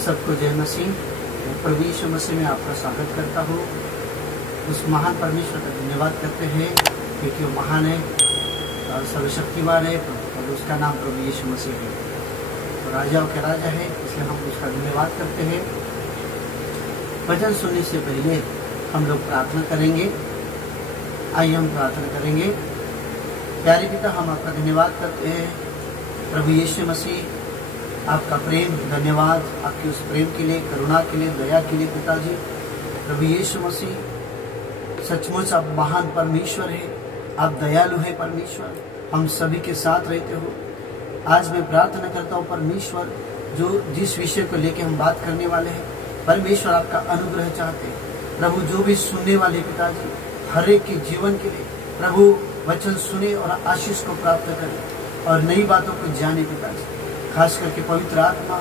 सबको जय मसीह। प्रभु यीशु मसीह में आपका स्वागत करता हूँ। उस महान परमेश्वर का धन्यवाद करते हैं क्योंकि वो महान है और सर्वशक्तिवान है और उसका नाम प्रभु यीशु मसीह है। तो राजाओं के राजा है, इसलिए हम उसका धन्यवाद करते हैं। वचन सुनने से पहले हम लोग प्रार्थना करेंगे। आइए हम प्रार्थना करेंगे। प्यारे पिता, हम आपका धन्यवाद करते हैं प्रभु यीशु मसीह। आपका प्रेम, धन्यवाद आपके उस प्रेम के लिए, करुणा के लिए, दया के लिए पिताजी। प्रभु यीशु मसीह सचमुच आप महान परमेश्वर है, आप दयालु है परमेश्वर, हम सभी के साथ रहते हो। आज मैं प्रार्थना करता हूँ परमेश्वर, जो जिस विषय को लेकर हम बात करने वाले हैं परमेश्वर आपका अनुग्रह चाहते हैं प्रभु। जो भी सुनने वाले पिताजी हर एक के जीवन के लिए प्रभु वचन सुने और आशीष को प्राप्त करें और नई बातों को जाने पिताजी। खास करके पवित्र आत्मा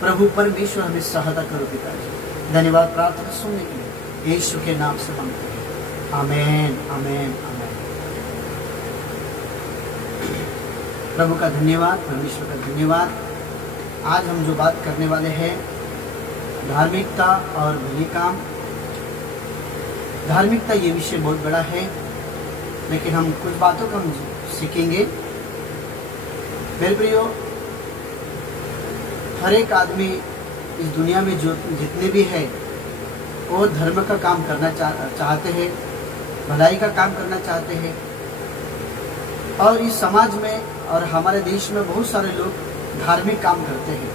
प्रभु परमेश्वर हमें सहायता करो पिताजी। धन्यवाद प्रार्थना सुनने के लिए यीशु के नाम से मांगते हैं, आमेन आमेन आमेन। प्रभु का धन्यवाद, परमेश्वर का धन्यवाद। आज हम जो बात करने वाले हैं धार्मिकता और भले काम। धार्मिकता ये विषय बहुत बड़ा है, लेकिन हम कुछ बातों को हम सीखेंगे। मेरे प्रियो, हर एक आदमी इस दुनिया में जो जितने भी है वो धर्म का काम करना चाहते हैं, भलाई का काम करना चाहते हैं। और इस समाज में और हमारे देश में बहुत सारे लोग धार्मिक काम करते हैं,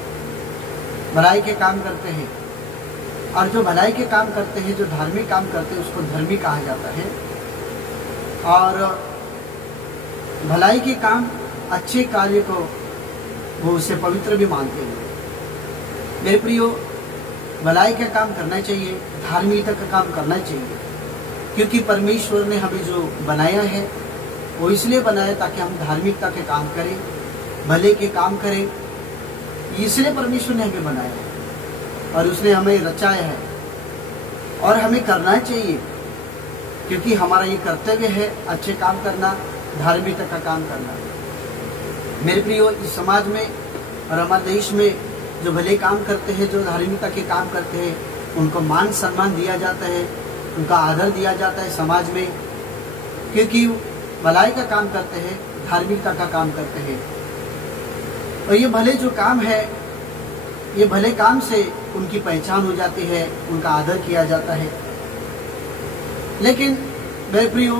भलाई के काम करते हैं। और जो भलाई के काम करते हैं, जो धार्मिक काम करते हैं, उसको धर्मी कहा जाता है। और भलाई के काम, अच्छे कार्य को वो उसे पवित्र भी मानते हैं। मेरे प्रियो, भलाई का काम करना चाहिए, धार्मिकता का काम करना चाहिए, क्योंकि परमेश्वर ने हमें जो बनाया है वो इसलिए बनाया ताकि हम धार्मिकता के काम करें, भले के काम करें। इसलिए परमेश्वर ने हमें बनाया है और उसने हमें रचाया है और हमें करना चाहिए, क्योंकि हमारा ये कर्तव्य है अच्छे काम करना, धार्मिकता का काम करना। मेरे प्रियो, इस समाज में और हमारे देश में जो भले काम करते हैं, जो धार्मिकता के काम करते हैं, उनको मान सम्मान दिया जाता है, उनका आदर दिया जाता है समाज में, क्योंकि भलाई का काम करते हैं, धार्मिकता का काम करते हैं। और ये भले जो काम है, ये भले काम से उनकी पहचान हो जाती है, उनका आदर किया जाता है। लेकिन मेरे प्रियो,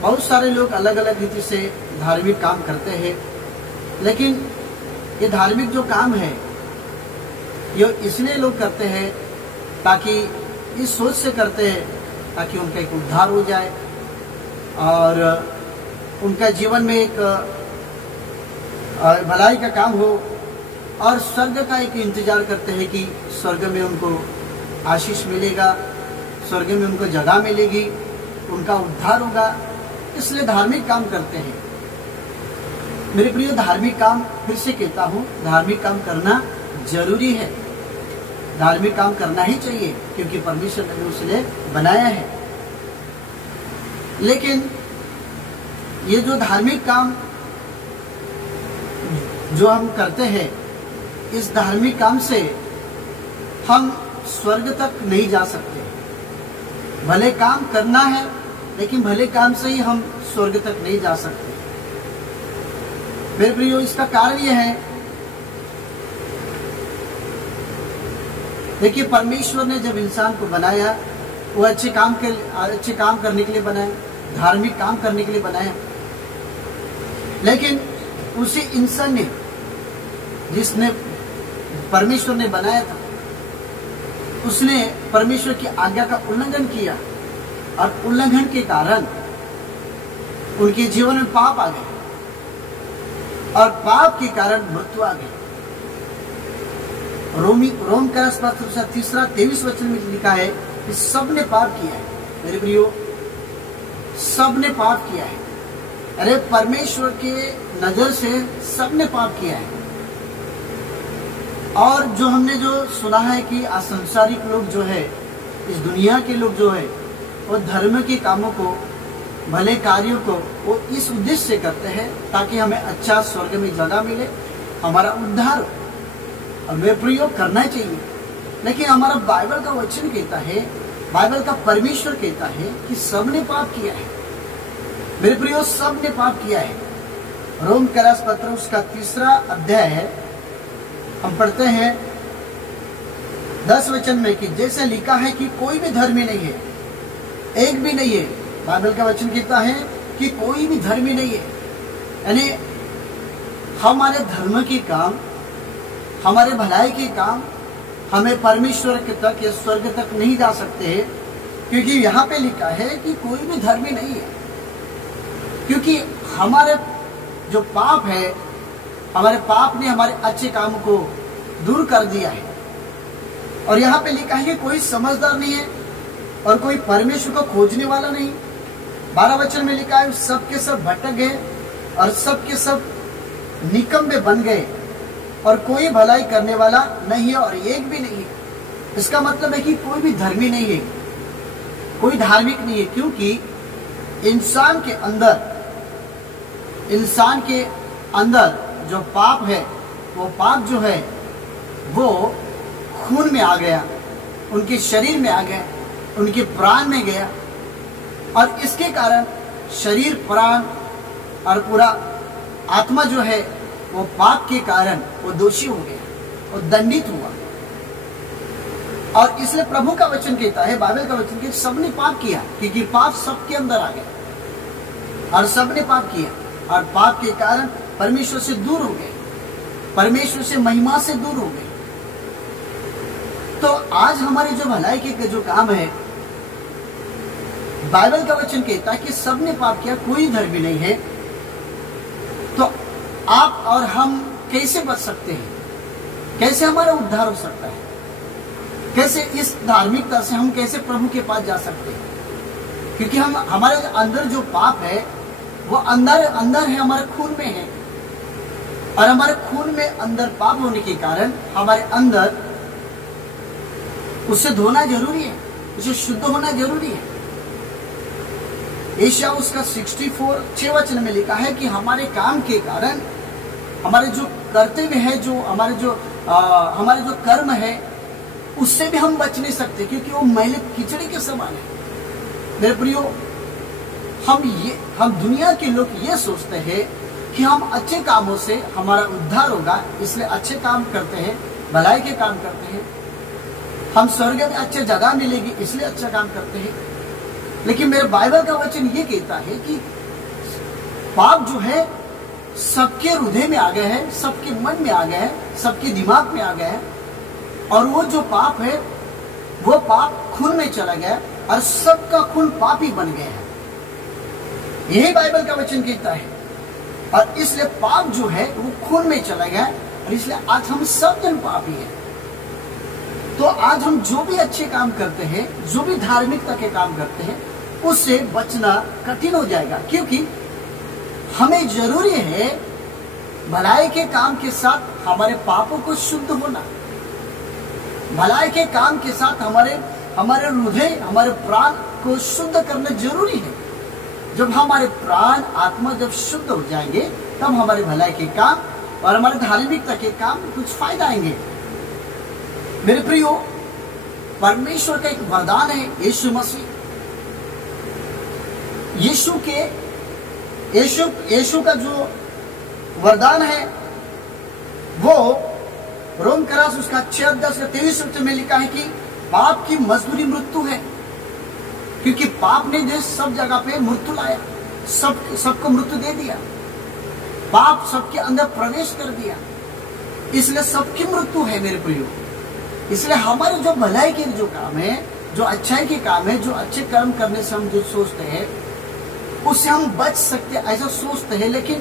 बहुत सारे लोग अलग अलग रीति से धार्मिक काम करते हैं, लेकिन ये धार्मिक जो काम है ये इसलिए लोग करते हैं ताकि इस सोच से करते हैं ताकि उनका एक उद्धार हो जाए और उनका जीवन में एक भलाई का काम हो और स्वर्ग का एक इंतजार करते हैं कि स्वर्ग में उनको आशीष मिलेगा, स्वर्ग में उनको जगह मिलेगी, उनका उद्धार होगा। इसलिए धार्मिक काम करते हैं। मेरे प्रिय, धार्मिक काम, फिर से कहता हूँ, धार्मिक काम करना जरूरी है, धार्मिक काम करना ही चाहिए, क्योंकि परमेश्वर ने उसने बनाया है। लेकिन ये जो धार्मिक काम जो हम करते हैं, इस धार्मिक काम से हम स्वर्ग तक नहीं जा सकते। भले काम करना है, लेकिन भले काम से ही हम स्वर्ग तक नहीं जा सकते। मेरे प्रियो, इसका कारण यह है, देखिए, परमेश्वर ने जब इंसान को बनाया, वो अच्छे काम करने के लिए बनाया, धार्मिक काम करने के लिए बनाया। लेकिन उसी इंसान ने, जिसने परमेश्वर ने बनाया था, उसने परमेश्वर की आज्ञा का उल्लंघन किया और उल्लंघन के कारण उनके जीवन में पाप आ गए और पाप के कारण मृत्यु आ गई। रोम का पत्र 3:23 वचन में लिखा है कि सबने पाप किया है। मेरे प्रियो, सबने पाप किया है। अरे, परमेश्वर के नजर से सबने पाप किया है। और जो हमने जो सुना है कि असंसारिक लोग जो है, इस दुनिया के लोग जो है, वो धर्म के कामों को, भले कार्यों को वो इस उद्देश्य से करते हैं ताकि हमें अच्छा स्वर्ग में जगह मिले, हमारा उद्धार हो। मेरे प्रयोग करना चाहिए। लेकिन हमारा बाइबल का वचन कहता है, बाइबल का परमेश्वर कहता है कि सबने पाप किया है। मेरे प्रियो, सबने पाप किया है। रोम करास पत्र उसका 3 अध्याय है, हम पढ़ते हैं 10 वचन में कि जैसे लिखा है कि कोई भी धर्मी नहीं है, एक भी नहीं है। बाइबल का वचन कहता है कि कोई भी धर्मी नहीं है। यानी हमारे धर्म के काम, हमारे भलाई के काम हमें परमेश्वर के तक या स्वर्ग तक नहीं जा सकते हैं, क्योंकि यहाँ पे लिखा है कि कोई भी धर्मी नहीं है। क्योंकि हमारे जो पाप है, हमारे पाप ने हमारे अच्छे काम को दूर कर दिया है। और यहाँ पे लिखा है कि कोई समझदार नहीं है और कोई परमेश्वर को खोजने वाला नहीं। 12 वचन में लिखा है सब के सब भटक गए और सब के सब निकम्मे बन गए और कोई भलाई करने वाला नहीं है और एक भी नहीं है। इसका मतलब है कि कोई भी धर्मी नहीं है, कोई धार्मिक नहीं है, क्योंकि इंसान के अंदर जो पाप है, वो पाप जो है वो खून में आ गया, उनके शरीर में आ गया, उनके प्राण में गया। और इसके कारण शरीर, प्राण और पूरा आत्मा जो है वो पाप के कारण वो दोषी हो गया, वो दंडित हुआ। और इसलिए प्रभु का वचन कहता है, बाइबल का वचन कहता है, सबने पाप किया, क्योंकि पाप सबके अंदर आ गया और सबने पाप किया और पाप के कारण परमेश्वर से दूर हो गए, परमेश्वर से महिमा से दूर हो गए। तो आज हमारे जो भलाई के जो काम है, बाइबल का वचन कहता है कि सबने पाप किया, कोई धर्मी नहीं है। तो आप और हम कैसे बच सकते हैं? कैसे हमारा उद्धार हो सकता है? कैसे इस धार्मिकता से हम कैसे प्रभु के पास जा सकते हैं? क्योंकि हम, हमारे अंदर जो पाप है वो अंदर है, हमारे खून में है। और हमारे खून में अंदर पाप होने के कारण हमारे अंदर उससे धोना जरूरी है, उसे शुद्ध होना जरूरी है। एशिया उसका 64:6 वचन में लिखा है कि हमारे काम के कारण, हमारे जो कर्तव्य है, जो हमारे जो कर्म है, उससे भी हम बच नहीं सकते, क्योंकि वो मैले खिचड़ी के समान है। मेरे प्रियो, हम दुनिया के लोग ये सोचते हैं कि हम अच्छे कामों से हमारा उद्धार होगा, इसलिए अच्छे काम करते हैं, भलाई के काम करते हैं, हम स्वर्ग में अच्छी जगह मिलेगी इसलिए अच्छा काम करते हैं। लेकिन मेरे बाइबल का वचन ये कहता है कि पाप जो है सबके हृदय में आ गए हैं, सबके मन में आ गए हैं, सबके दिमाग में आ गए हैं। और वो जो पाप है वो पाप खून में चला गया और सबका खून पापी बन गया है। यही बाइबल का वचन कहता है। और इसलिए पाप जो है वो खून में चला गया और इसलिए आज हम सब जन पापी हैं। तो आज हम जो भी अच्छे काम करते हैं, जो भी धार्मिकता के काम करते हैं, उससे बचना कठिन हो जाएगा, क्योंकि हमें जरूरी है भलाई के काम के साथ हमारे पापों को शुद्ध होना। भलाई के काम के साथ हमारे हृदय, हमारे प्राण को शुद्ध करना जरूरी है। जब हमारे प्राण, आत्मा जब शुद्ध हो जाएंगे, तब हमारे भलाई के काम और हमारे धार्मिकता के काम कुछ फायदा आएंगे। मेरे प्रियो, परमेश्वर का एक वरदान है यीशु मसीह। यीशु का जो वरदान है वो रोम करास उसका 6:23 में लिखा है कि पाप की मजदूरी मृत्यु है, क्योंकि पाप ने जो सब जगह पे मृत्यु लाया, सबको मृत्यु दे दिया, पाप सबके अंदर प्रवेश कर दिया, इसलिए सबकी मृत्यु है। मेरे प्रियो, इसलिए हमारे जो भलाई के जो काम है, जो अच्छाई के काम है, जो अच्छे कर्म करने से हम जो सोचते हैं उससे हम बच सकते, ऐसा सोचते हैं, लेकिन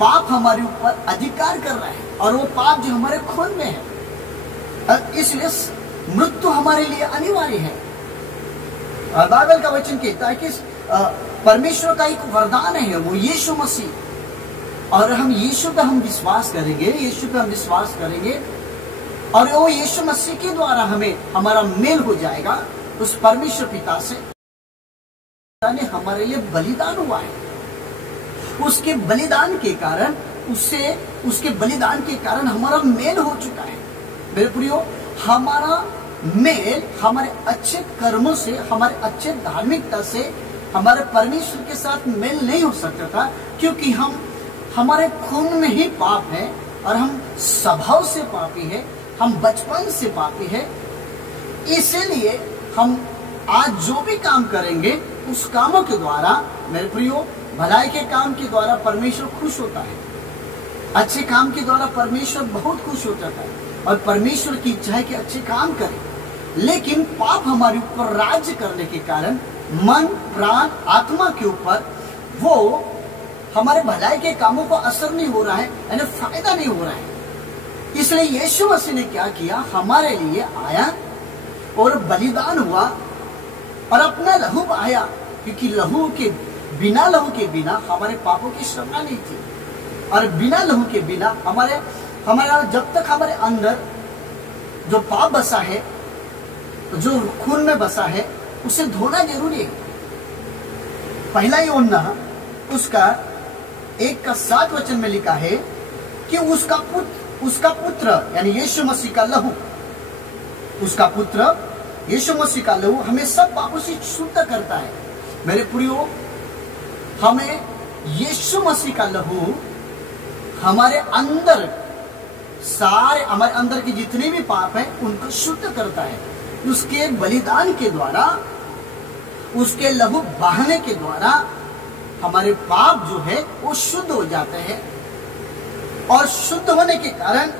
पाप हमारे ऊपर अधिकार कर रहा है और वो पाप जो हमारे खून में है, और इसलिए मृत्यु हमारे लिए अनिवार्य है। और बाइबल का वचन कहता है कि परमेश्वर का एक वरदान है वो यीशु मसीह, और हम यीशु पे हम विश्वास करेंगे और वो यीशु मसीह के द्वारा हमारा मेल हो जाएगा उस परमेश्वर पिता से। ने हमारे लिए बलिदान हुआ है, उसके बलिदान के कारण हमारा मेल हो चुका है। मेरे प्रियो, हमारा मेल हमारे अच्छे कर्मों से, हमारे अच्छे धार्मिकता से हमारे परमेश्वर के साथ मेल नहीं हो सकता था, क्योंकि हमारे खून में ही पाप है और हम स्वभाव से पापी है, हम बचपन से पापी है। इसीलिए हम आज जो भी काम करेंगे उस कामों के द्वारा, मेरे प्रियो, भलाई के काम के द्वारा परमेश्वर खुश होता है। अच्छे काम के द्वारा परमेश्वर बहुत खुश हो जाता है और परमेश्वर की इच्छा है कि अच्छे काम करें। लेकिन पाप हमारे ऊपर राज्य करने के कारण मन, प्राण, आत्मा के ऊपर वो हमारे भलाई के कामों को असर नहीं हो रहा है, यानी फायदा नहीं हो रहा है। इसलिए यीशु मसीह ने क्या किया, हमारे लिए आया और बलिदान हुआ और अपना लहू बहाया, क्योंकि लहू के बिना हमारे पापों की क्षमा नहीं थी। और बिना लहू के बिना हमारा जब तक हमारे अंदर जो पाप बसा है, जो खून में बसा है, उसे धोना जरूरी है। पहला यूहन्ना उसका 1:7 में लिखा है कि उसका पुत्र यानी यीशु मसीह का लहू, उसका पुत्र यीशु मसीह का लहू हमें सब पापों से शुद्ध करता है। मेरे प्रियो, हमें यीशु मसीह का लहू हमारे अंदर के जितने भी पाप है उनको शुद्ध करता है। उसके बलिदान के द्वारा, उसके लहू बहाने के द्वारा हमारे पाप जो है वो शुद्ध हो जाते हैं। और शुद्ध होने के कारण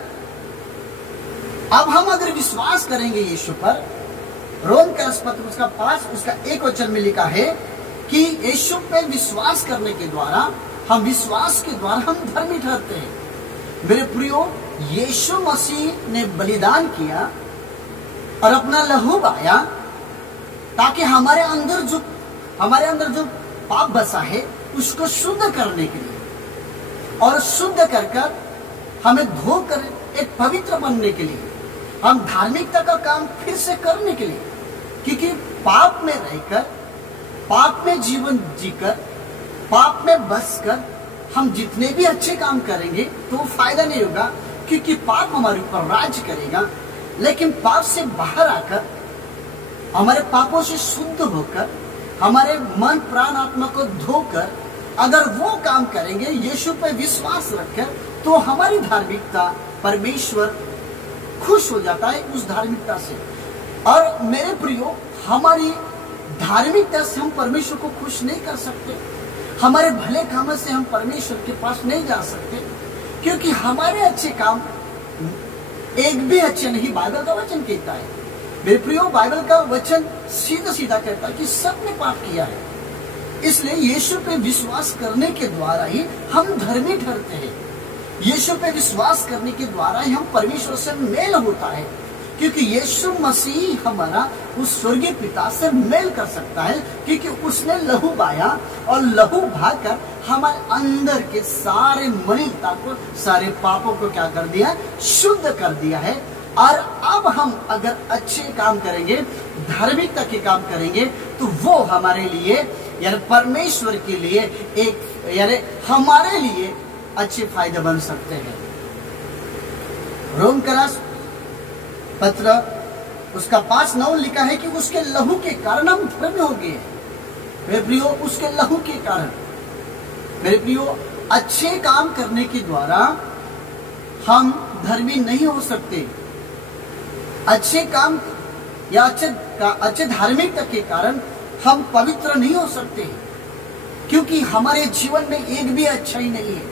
अब हम अगर विश्वास करेंगे यीशु पर, रोम का पत्र उसका 5 उसका 1 में लिखा है कि यीशु पे विश्वास करने के द्वारा, विश्वास के द्वारा हम धर्मी ठहरते हैं। मेरे प्रियो, यीशु मसीह ने बलिदान किया और अपना लहू बहाया ताकि हमारे अंदर जो पाप बसा है उसको शुद्ध करने के लिए, और शुद्ध कर हमें धोकर एक पवित्र बनने के लिए, हम धार्मिकता का काम फिर से करने के लिए। क्योंकि पाप में रहकर, पाप में जीवन जीकर, पाप में बसकर हम जितने भी अच्छे काम करेंगे तो फायदा नहीं होगा, क्योंकि पाप हमारे ऊपर राज करेगा। लेकिन पाप से बाहर आकर, हमारे पापों से शुद्ध होकर, हमारे मन, प्राण, आत्मा को धोकर अगर वो काम करेंगे यीशु पे विश्वास रखकर, तो हमारी धार्मिकता, परमेश्वर खुश हो जाता है उस धार्मिकता से। और मेरे प्रियो, हमारी धार्मिकता से हम परमेश्वर को खुश नहीं कर सकते, हमारे भले कामों से हम परमेश्वर के पास नहीं जा सकते, क्योंकि हमारे अच्छे काम एक भी अच्छे नहीं। बाइबल का वचन कहता है, मेरे प्रियो, बाइबल का वचन सीधा सीधा कहता है कि सबने पाप किया है। इसलिए यीशु पे विश्वास करने के द्वारा ही हम धर्मी ठहरते हैं। यीशु पे विश्वास करने के द्वारा ही हम परमेश्वर से मेल होता है, क्योंकि यीशु मसीह हमारा उस स्वर्गीय पिता से मेल कर सकता है, क्योंकि उसने लहू बहाया और लहू बहाकर हमारे अंदर के सारे मलिनता को, सारे पापों को क्या कर दिया, शुद्ध कर दिया है। और अब हम अगर अच्छे काम करेंगे, धार्मिकता के काम करेंगे, तो वो हमारे लिए, यानी परमेश्वर के लिए यानी हमारे लिए अच्छे फायदे बन सकते हैं। रोम का पत्र उसका 5:9 लिखा है कि उसके लहू के कारण हम धर्मी हो गए। मेरे प्रियो, उसके लहू के कारण, मेरे प्रियो, अच्छे काम करने के द्वारा हम धर्मी नहीं हो सकते। अच्छे काम या अच्छे धार्मिकता के कारण हम पवित्र नहीं हो सकते, क्योंकि हमारे जीवन में एक भी अच्छाई नहीं है,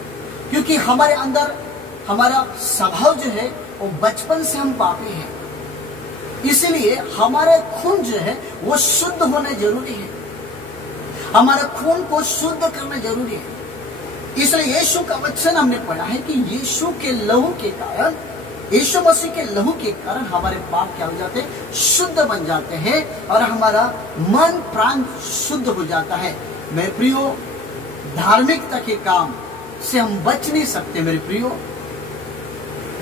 क्योंकि हमारे अंदर हमारा स्वभाव जो है वो बचपन से हम पापी हैं। इसलिए हमारे खून जो है वो शुद्ध होना जरूरी है, हमारे खून को शुद्ध करना जरूरी है। इसलिए यीशु का वचन हमने पढ़ा है कि यीशु के लहू के कारण, यीशु मसीह के लहू के कारण हमारे पाप क्या हो जाते हैं, शुद्ध बन जाते हैं, और हमारा मन, प्राण शुद्ध हो जाता है। मेरे प्रियो, धार्मिकता के काम से हम बच नहीं सकते। मेरे प्रियो,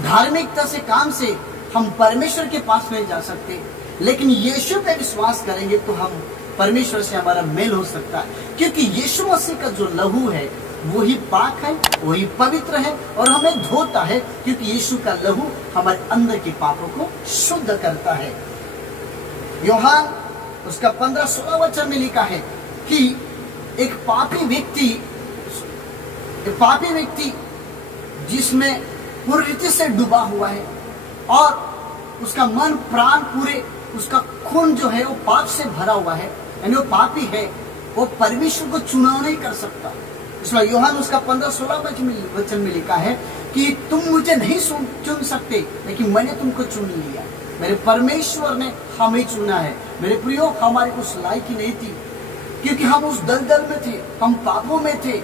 धार्मिकता से काम से हम परमेश्वर के पास नहीं जा सकते, लेकिन यीशु पे विश्वास करेंगे तो हम परमेश्वर से हमारा मेल हो सकता है, क्योंकि यीशु मसीह का जो लहू है वही पाक है, वही पवित्र है और हमें धोता है, क्योंकि यीशु का लहू हमारे अंदर के पापों को शुद्ध करता है। यूहन्ना उसका 15-16 वचन में लिखा है कि एक पापी व्यक्ति जिसमें पूरी रीति से डूबा हुआ है और उसका मन प्राण पूरे, उसका खून जो है वो पाप से भरा हुआ है, यानी वो पापी है, वो परमेश्वर को चुनाव नहीं कर सकता। इसलिए यूहन्ना उसका 15-16 वचन में लिखा है कि तुम मुझे नहीं चुन सकते, लेकिन मैंने तुमको चुन लिया। मेरे परमेश्वर ने हमें चुना है। मेरे प्रियो, हमारे उस लायक ही नहीं थी, क्योंकि हम उस दलदल में थे, हम पापों में थे,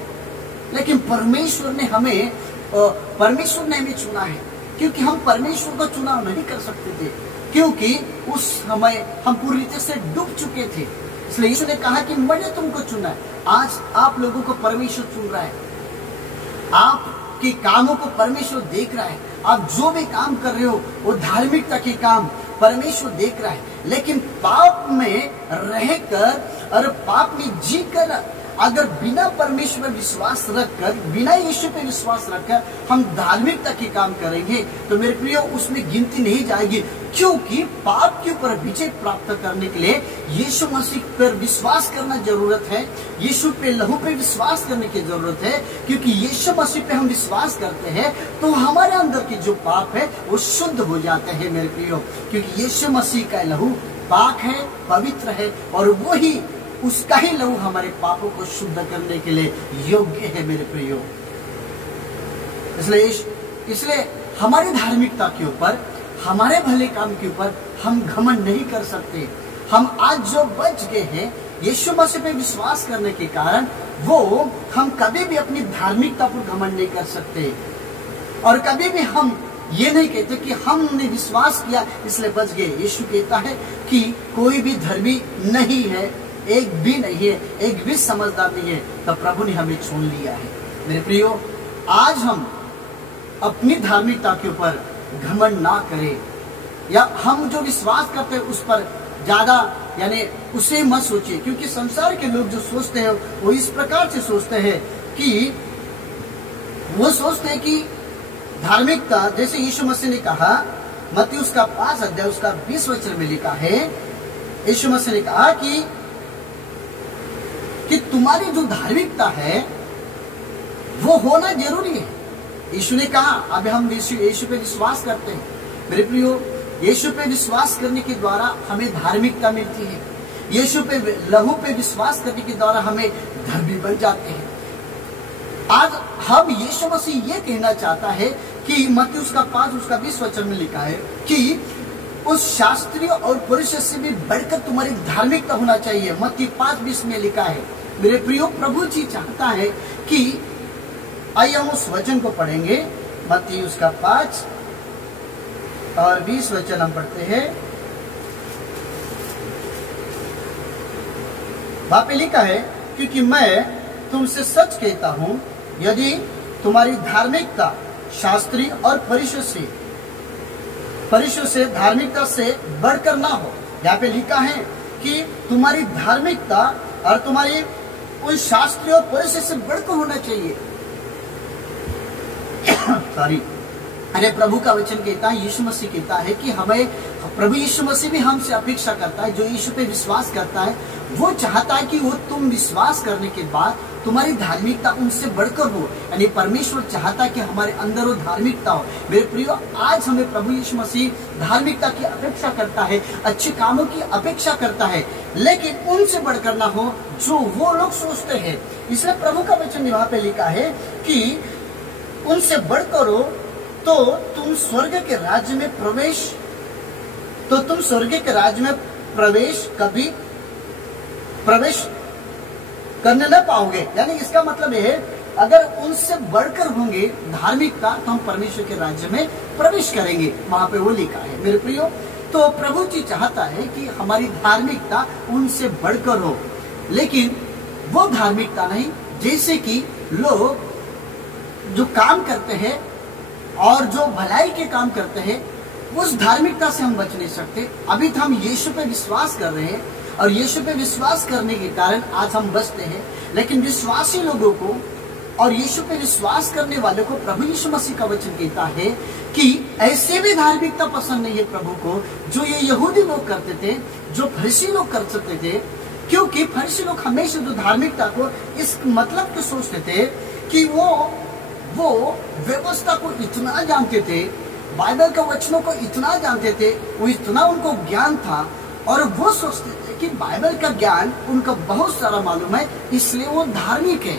लेकिन परमेश्वर ने हमें चुना है, क्योंकि हम परमेश्वर को चुनाव नहीं कर सकते थे, क्योंकि उस समय हम पूरी रीति से डूब चुके थे। इसलिए यीशु ने कहा कि मैंने तुमको चुना है। आज आप लोगों को परमेश्वर चुन रहा है, आपके कामों को परमेश्वर देख रहा है। आप जो भी काम कर रहे हो वो धार्मिकता के काम परमेश्वर देख रहा है, लेकिन पाप में रहकर और पाप में जीकर अगर बिना परमेश्वर पर विश्वास रखकर, बिना यीशु पे विश्वास रखकर हम धार्मिकता के काम करेंगे तो मेरे प्रियो उसमें गिनती नहीं जाएगी, क्योंकि पाप के ऊपर विजय प्राप्त करने के लिए यीशु मसीह पर विश्वास करना जरूरत है, यीशु पे लहू पे विश्वास करने की जरूरत है। क्योंकि यीशु मसीह पे हम विश्वास करते हैं तो हमारे अंदर के जो पाप है वो शुद्ध हो जाते हैं मेरे प्रियो, क्योंकि यीशु मसीह का लहू पाक है, पवित्र है और वही उसका ही लहू हमारे पापों को शुद्ध करने के लिए योग्य है मेरे प्रियो। इसलिए हमारी धार्मिकता के ऊपर, हमारे भले काम के ऊपर हम घमंड नहीं कर सकते। हम आज जो बच गए हैं यीशु मसीह पे विश्वास करने के कारण, वो हम कभी भी अपनी धार्मिकता पर घमंड नहीं कर सकते और कभी भी हम ये नहीं कहते कि हमने विश्वास किया इसलिए बच गए। यीशु कहता है कि कोई भी धर्मी नहीं है, एक भी नहीं है, एक भी समझदार नहीं है, तब प्रभु ने हमें चुन लिया है। मेरे प्रियो, आज हम अपनी धार्मिकता के ऊपर घमंड ना करें, या हम जो विश्वास करते हैं उस पर ज्यादा यानी उसे मत सोचिए, क्योंकि संसार के लोग जो सोचते हैं वो इस प्रकार से सोचते हैं कि वो सोचते हैं कि धार्मिकता, जैसे यीशु मसीह ने कहा मत्ती उसका 5 अध्याय उसका 20 वचन में लिखा है, यीशु मसीह ने कहा कि तुम्हारी जो धार्मिकता है वो होना जरूरी है। यीशु ने कहा, अब हम यीशु पे विश्वास करते हैं मेरे प्रियो, यीशु पे विश्वास करने के द्वारा हमें धार्मिकता मिलती है, यीशु पे लहू पे विश्वास करने के द्वारा हमें धर्मी बन जाते हैं। आज हम यीशु मसीह ये कहना चाहता है कि मत्ती उसका 5 उसका 20 वचन में लिखा है कि उस शास्त्रीय और पुरुष से भी बढ़कर तुम्हारी धार्मिकता होना चाहिए। मत्ती 5:20 में लिखा है। मेरे प्रियो, प्रभु जी चाहता है कि आइए हम उस वचन को पढ़ेंगे। मत्ती उसका 5 और 20 वचन हम पढ़ते हैं। वहां पे लिखा है, क्योंकि मैं तुमसे सच कहता हूं, यदि तुम्हारी धार्मिकता शास्त्री और परिशु से धार्मिकता से बढ़कर ना हो। यहाँ पे लिखा है कि तुम्हारी धार्मिकता और तुम्हारी उन शास्त्री और परिशु से बढ़कर होना चाहिए। सॉरी, अरे प्रभु का वचन कहता है, यीशु मसीह कहता है कि हमें प्रभु यीशु मसीह भी हमसे अपेक्षा करता है, जो यीशु पे विश्वास करता है वो चाहता है कि वो तुम विश्वास करने के बाद तुम्हारी धार्मिकता उनसे बढ़कर हो, यानी परमेश्वर चाहता है कि हमारे अंदर वो धार्मिकता हो। मेरे प्रियो, आज हमें प्रभु यीशु मसीह धार्मिकता की अपेक्षा करता है, अच्छे कामों की अपेक्षा करता है, लेकिन उनसे बढ़कर ना हो जो वो लोग सोचते हैं। इसलिए प्रभु का वचन वहां पे लिखा है कि उनसे बढ़कर हो तो तुम स्वर्ग के राज्य में प्रवेश करने न पाओगे। यानी इसका मतलब यह है, अगर उनसे बढ़कर होंगे धार्मिकता तो हम परमेश्वर के राज्य में प्रवेश करेंगे, वहां पे वो लिखा है। मेरे प्रियो, तो प्रभु जी चाहता है कि हमारी धार्मिकता उनसे बढ़कर हो, लेकिन वो धार्मिकता नहीं जैसे कि लोग जो काम करते हैं और जो भलाई के काम करते हैं, उस धार्मिकता से हम बच नहीं सकते। अभी तो हम यीशु पे विश्वास कर रहे हैं और यीशु पे विश्वास करने के कारण आज हम बचते हैं, लेकिन विश्वासी लोगों को और यीशु पे विश्वास करने वाले को प्रभु यीशु मसीह का वचन कहता है कि ऐसे भी धार्मिकता पसंद नहीं है प्रभु को जो ये यहूदी लोग करते थे, जो फरीसी लोग कर सकते थे। क्योंकि फरीसी लोग हमेशा जो धार्मिकता को इस मतलब को सोचते थे कि वो व्यवस्था को इतना जानते थे, बाइबल के वचनों को इतना जानते थे, वो इतना उनको ज्ञान था, और वो सोचते थे कि बाइबल का ज्ञान उनका बहुत सारा मालूम है, इसलिए वो धार्मिक है।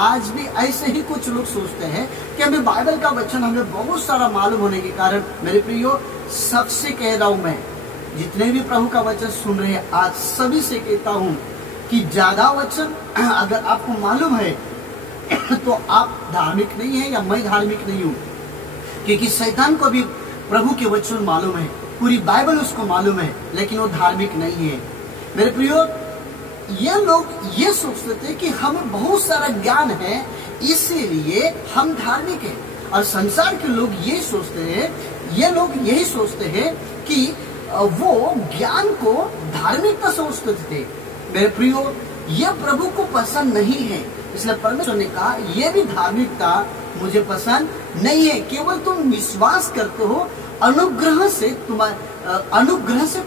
आज भी ऐसे ही कुछ लोग सोचते हैं कि हमें बाइबल का वचन हमें बहुत सारा मालूम होने के कारण, मेरे प्रियो सबसे कह रहा हूं, मैं जितने भी प्रभु का वचन सुन रहे हैं आज सभी से कहता हूं कि ज्यादा वचन अगर आपको मालूम है तो आप धार्मिक नहीं है या मैं धार्मिक नहीं हूं। क्योंकि शैतान को भी प्रभु के वचन मालूम है, पूरी बाइबल उसको मालूम है, लेकिन वो धार्मिक नहीं है। मेरे प्रियो ये लोग ये सोचते थे कि हमें बहुत सारा ज्ञान है इसीलिए हम धार्मिक हैं, और संसार के लोग ये सोचते हैं, ये लोग यही सोचते हैं कि वो ज्ञान को धार्मिकता सोचते थे। मेरे प्रियो ये प्रभु को पसंद नहीं है, इसलिए परमेश्वर ने कहा ये भी धार्मिकता मुझे पसंद नहीं है। केवल तुम विश्वास करते हो, अनुग्रह से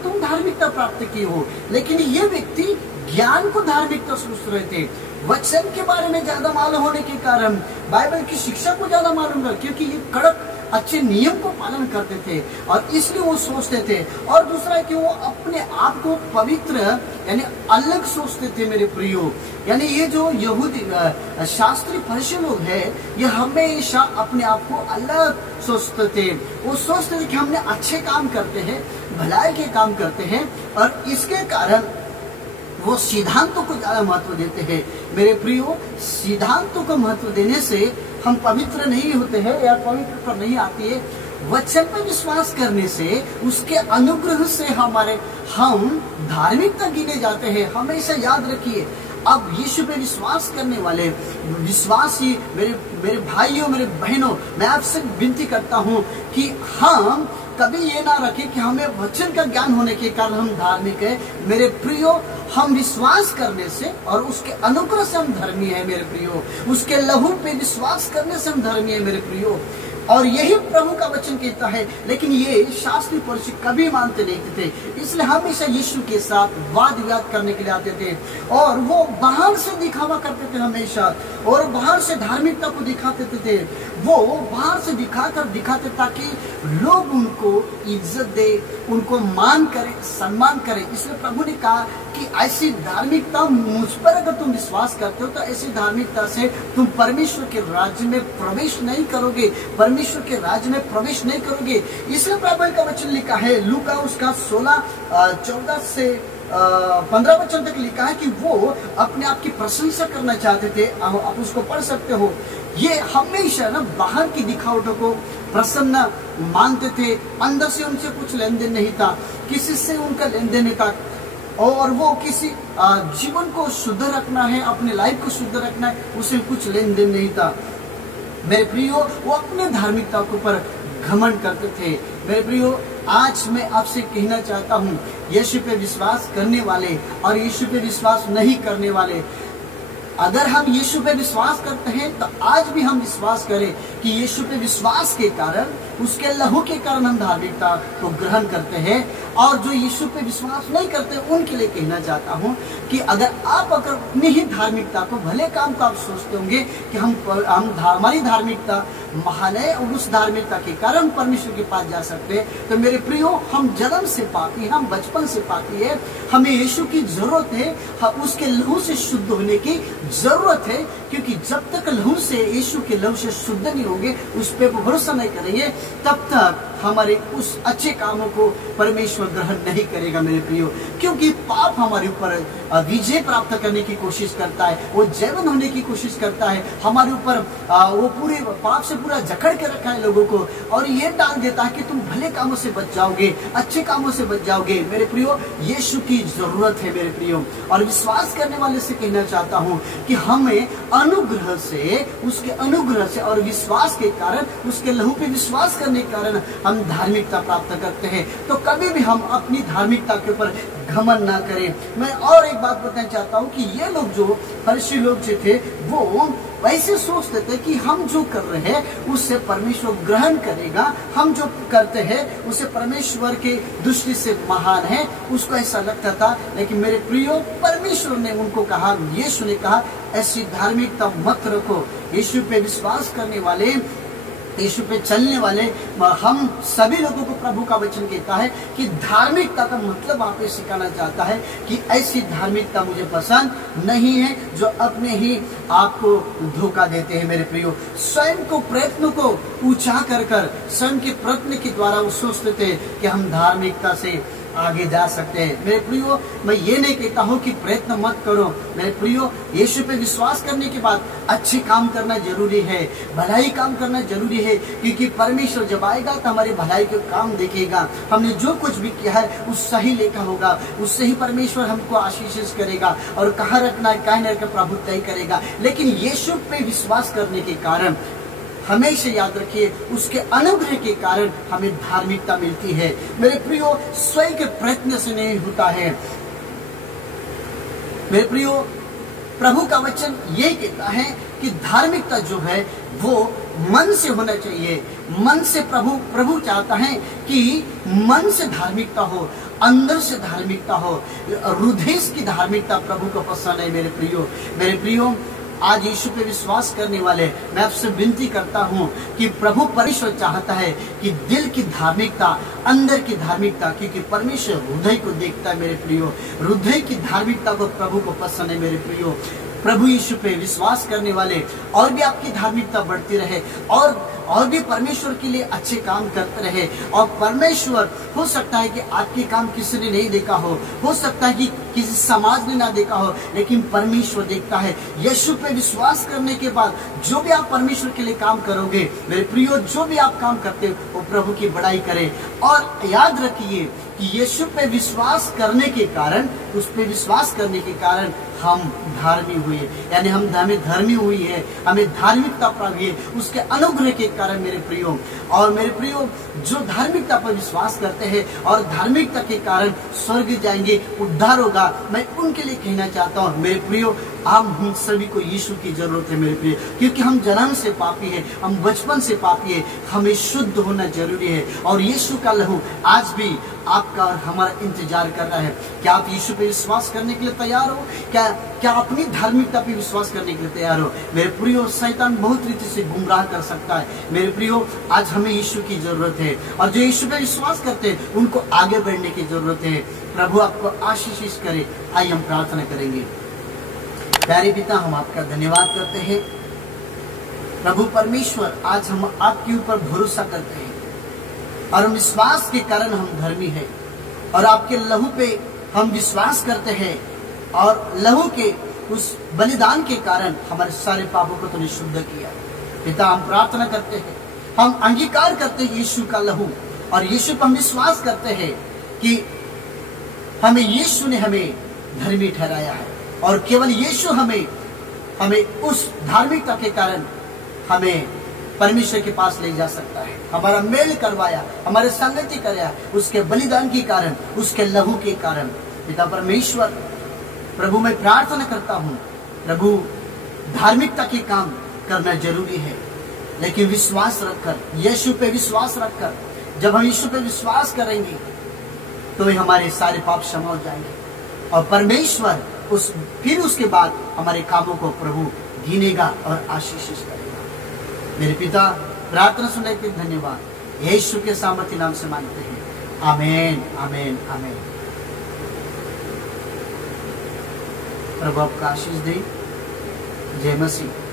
तुम धार्मिकता प्राप्त की हो। लेकिन ये व्यक्ति ज्ञान को धार्मिकता सोच रहे थे, वचन के बारे में ज्यादा मालूम होने के कारण, बाइबल की शिक्षा को ज्यादा मालूम था, क्योंकि ये कड़क अच्छे नियम को पालन करते थे और इसलिए वो सोचते थे। और दूसरा कि वो अपने आप को पवित्र यानी अलग सोचते थे। मेरे प्रियो यानी ये जो यहूदी शास्त्री फरीसी लोग हैं, ये हमेशा अपने आप को अलग सोचते थे। वो सोचते थे कि हमने अच्छे काम करते हैं, भलाई के काम करते हैं, और इसके कारण वो सिद्धांतों को ज्यादा महत्व देते हैं। मेरे प्रियो सिद्धांतों को महत्व देने से हम पवित्र नहीं होते हैं या पवित्रता नहीं आती है। वचन पर विश्वास करने से, उसके अनुग्रह से हम धार्मिकता गिने जाते हैं। हमेशा याद रखिए, अब यीशु पे विश्वास करने वाले विश्वासी मेरे भाइयों, मेरे बहनों, मैं आपसे विनती करता हूँ कि हम कभी ये ना रखें कि हमें वचन का ज्ञान होने के कारण हम धार्मिक है। मेरे प्रियो हम विश्वास करने से और उसके अनुग्रह से हम धर्मी है। मेरे प्रियो उसके लहू पे विश्वास करने से हम धर्मी है। मेरे प्रियो और यही प्रभु का वचन कहता है। लेकिन ये शास्त्री फरीसी कभी मानते नहीं थे, इसलिए हमेशा यीशु के साथ वाद विवाद करने के लिए आते थे, और वो बाहर से दिखावा करते थे हमेशा, और बाहर से धार्मिकता को दिखाते थे। वो बाहर से दिखाते ताकि लोग उनको इज्जत दे, उनको मान करे, सम्मान करे। इसलिए प्रभु ने कहा कि ऐसी धार्मिकता मुझ पर अगर तुम विश्वास करते हो तो ऐसी धार्मिकता से तुम परमेश्वर के राज्य में प्रवेश नहीं करोगे, परमेश्वर के राज्य में प्रवेश नहीं करोगे। इसलिए बाइबल का वचन लिखा है, लूका उसका 16:14 से 15 वचन तक लिखा है कि वो अपने आप की प्रशंसा करना चाहते थे। आप उसको पढ़ सकते हो। ये हमेशा ना बाहर की दिखावटों को प्रसन्न मानते थे, अंदर से उनसे कुछ लेन देन नहीं था, किसी से उनका लेन देन नहीं था, और वो किसी जीवन को शुद्ध रखना है, अपने लाइफ को शुद्ध रखना है, उसे कुछ लेन देन नहीं था। मेरे प्रियो वो अपने धार्मिकता के ऊपर घमंड करते थे। मेरे प्रियो आज मैं आपसे कहना चाहता हूँ, यीशु पे विश्वास करने वाले और यीशु पे विश्वास नहीं करने वाले, अगर हम यीशु पे विश्वास करते हैं तो आज भी हम विश्वास करें कि यीशु पे विश्वास के कारण, उसके लहू के कारण हम धार्मिकता को ग्रहण करते हैं। और जो यीशु पे विश्वास नहीं करते उनके लिए कहना चाहता हूँ कि अगर अपनी ही धार्मिकता को, भले काम को आप सोचते होंगे कि हमारी धार्मिकता महान है और उस धार्मिकता के कारण परमेश्वर के पास जा सकते हैं, तो मेरे प्रियो हम जन्म से पापी, हम बचपन से पापी है, हमें यीशु की जरूरत है, उसके लहू से शुद्ध होने की जरूरत है। क्योंकि जब तक लहू से, यीशु के लहू से शुद्ध नहीं होंगे, उस पर भरोसा नहीं करेंगे, तब तक हमारे उस अच्छे कामों को परमेश्वर ग्रहण नहीं करेगा। मेरे प्रियो क्योंकि पाप हमारे ऊपर विजय प्राप्त करने की कोशिश करता है, वो जैवन होने की कोशिश करता है हमारे ऊपर, वो पूरे पाप से पूरा जकड़ के रखा है लोगों को, और ये डाल देता है कि तुम भले कामों से बच जाओगे, अच्छे कामों से बच जाओगे। मेरे प्रियो यीशु की जरूरत है। मेरे प्रियो और विश्वास करने वाले से कहना चाहता हूँ कि हमें अनुग्रह से, उसके अनुग्रह से और विश्वास के कारण, उसके लहू पे विश्वास करने के कारण हम धार्मिकता प्राप्त करते हैं। तो कभी भी हम अपनी धार्मिकता के ऊपर घमंड ना करें। मैं और एक बात बताना चाहता हूँ कि ये लोग जो फरीसी लोग जो थे, वो वैसे सोचते थे कि हम जो कर रहे हैं उससे परमेश्वर ग्रहण करेगा, हम जो करते हैं उसे परमेश्वर के दृष्टि से महान है, उसको ऐसा लगता था। लेकिन मेरे प्रियो, परमेश्वर ने उनको कहा, यीशु ने कहा, ऐसी धार्मिकता मत रखो। यीशु पे विश्वास करने वाले, यीशु पे चलने वाले हम सभी लोगों को प्रभु का वचन कहता है कि धार्मिकता का मतलब आप ये सिखाना चाहता है कि ऐसी धार्मिकता मुझे पसंद नहीं है जो अपने ही आपको धोखा देते हैं। मेरे प्रियो, स्वयं को प्रयत्न को ऊंचा कर स्वयं के प्रयत्न के द्वारा वो सोचते थे कि हम धार्मिकता से आगे जा सकते हैं। मेरे प्रियो, मैं ये नहीं कहता हूँ कि प्रयत्न मत करो। मेरे प्रियो, यीशु पे विश्वास करने के बाद अच्छे काम करना जरूरी है, भलाई काम करना जरूरी है, क्योंकि परमेश्वर जब आएगा तो हमारी भलाई के काम देखेगा। हमने जो कुछ भी किया है उस सही लेखा होगा, उससे ही परमेश्वर हमको आशीष करेगा और कहाँ रखना है कहाँ नहीं रखना प्रभु तय करेगा। लेकिन यीशु पे विश्वास करने के कारण हमेशा याद रखिए, उसके अनुग्रह के कारण हमें धार्मिकता मिलती है। मेरे प्रियो, स्वयं के प्रयत्न से नहीं होता है। मेरे प्रियो, प्रभु का वचन ये कहता है कि धार्मिकता जो है वो मन से होना चाहिए। मन से प्रभु चाहता है कि मन से धार्मिकता हो, अंदर से धार्मिकता हो, हृदय की धार्मिकता प्रभु को पसंद है। मेरे प्रियो, आज यीशु पे विश्वास करने वाले, मैं आपसे विनती करता हूँ कि प्रभु परमेश्वर चाहता है कि दिल की धार्मिकता, अंदर की धार्मिकता, क्योंकि परमेश्वर हृदय को देखता है। मेरे प्रियो, हृदय की धार्मिकता को प्रभु को पसंद है। मेरे प्रियो, प्रभु यीशु पे विश्वास करने वाले और भी आपकी धार्मिकता बढ़ती रहे और भी परमेश्वर के लिए अच्छे काम करते रहे। और परमेश्वर, हो सकता है कि आपके काम किसी ने नहीं देखा हो सकता है कि किसी समाज ने ना देखा हो, लेकिन परमेश्वर देखता है। यीशु पे विश्वास करने के बाद जो भी आप परमेश्वर के लिए काम करोगे, मेरे प्रियो, जो भी आप काम करते हो वो प्रभु की बड़ाई करे। और याद रखिए कि यीशु पे विश्वास करने के कारण, उस पे विश्वास करने के कारण हम धार्मिक हुए, यानी हम धर्मी हुई है, हमें धार्मिकता प्राप्त हुई है उसके अनुग्रह के कारण। मेरे प्रियो, और मेरे प्रियो, जो धार्मिकता पर विश्वास करते हैं और धार्मिकता के कारण स्वर्ग जाएंगे, उद्धार होगा, मैं उनके लिए कहना चाहता हूँ। मेरे प्रियो, हम सभी को यीशु की जरूरत है। मेरे प्रियो, क्योंकि हम जन्म से पापी है, हम बचपन से पापी है, हमें शुद्ध होना जरूरी है। और यीशु का लहू आज भी आपका और हमारा इंतजार कर रहा है। क्या आप यीशु पे विश्वास करने के लिए तैयार हो? क्या अपनी धार्मिकता पे विश्वास करने के लिए तैयार हो? मेरे प्रियो, शैतान बहुत रीति से गुमराह कर सकता है। मेरे प्रियो, आज हमें यीशु की जरूरत है, और जो यीशु पे विश्वास करते हैं उनको आगे बढ़ने की जरूरत है। प्रभु आपको आशीष करे। आइए हम प्रार्थना करेंगे। प्यारे पिता, हम आपका धन्यवाद करते हैं। प्रभु परमेश्वर, आज हम आपके ऊपर भरोसा करते हैं और हम विश्वास के कारण हम धर्मी हैं, और आपके लहू पे हम विश्वास करते हैं, और लहू के उस बलिदान के कारण हमारे सारे पापों को तुमने शुद्ध किया। पिता, हम प्रार्थना करते हैं, हम अंगीकार करते हैं यीशु का लहू, और यीशु पर हम विश्वास करते हैं कि यीशु ने हमें धर्मी ठहराया है, और केवल यीशु हमें उस धार्मिकता के कारण हमें परमेश्वर के पास ले जा सकता है। हमारा मेल करवाया, हमारे संगति कराया, उसके बलिदान के कारण, उसके लहू के कारण। पिता परमेश्वर, प्रभु, मैं प्रार्थना करता हूँ, प्रभु, धार्मिकता के काम करना जरूरी है, लेकिन विश्वास रखकर, यीशु पे विश्वास रखकर, जब हम यीशु पे विश्वास करेंगे तो हमारे सारे पाप क्षमा हो जाएंगे, और परमेश्वर फिर उसके बाद हमारे कामों को प्रभु गिनेगा और आशीष करेगा। मेरे पिता, प्रार्थना सुनने के लिए धन्यवाद। यीशु के सामर्थ्य नाम से मांगते हैं, आमेन, आमेन, आमेन। प्रभु आपका आशीष दे। जय मसीह।